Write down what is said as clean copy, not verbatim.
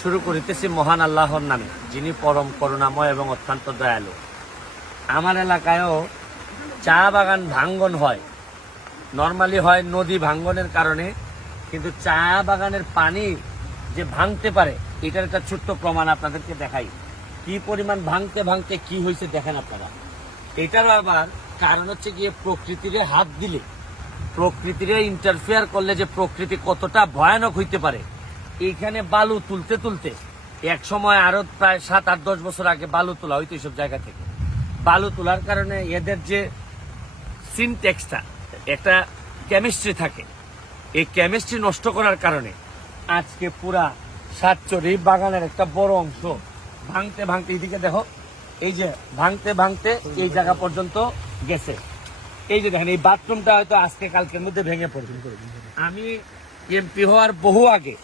শুরু করিতেছি মহান আল্লাহর নামে, যিনি পরম করুণাময় এবং অত্যন্ত দয়ালু। আমার এলাকায়ও চা বাগান ভাঙ্গন হয়, নর্মালি হয় নদী ভাঙ্গনের কারণে, কিন্তু চা বাগানের পানি যে ভাঙতে পারে এটার একটা ছোট্ট প্রমাণ আপনাদেরকে দেখাই। কি পরিমাণ ভাঙতে ভাঙতে কি হয়েছে দেখেন আপনারা। এটারও আবার কারণ হচ্ছে গিয়ে প্রকৃতিরে হাত দিলে, প্রকৃতিরে ইন্টারফেয়ার করলে যে প্রকৃতি কতটা ভয়ানক হইতে পারে। এইখানে বালু তুলতে তুলতে এক সময় আরো প্রায় 7-8-10 বছর আগে বালু তোলা হইতো এইসব জায়গা থেকে। বালু তোলার কারণে এদের যে সিনটেক্সটা, একটা কেমিস্ট্রি থাকে, এই কেমিস্ট্রি নষ্ট করার কারণে আজকে পুরা সাতচরি বাগানের একটা বড় অংশ ভাঙতে ভাঙতে, এদিকে দেখো, এই যে ভাঙতে ভাঙতে এই জায়গা পর্যন্ত গেছে। এই যে দেখেন, এই বাথরুমটা হয়তো আজকে কালকের মধ্যে ভেঙে পড়বে। আমি এমপি হওয়ার বহু আগে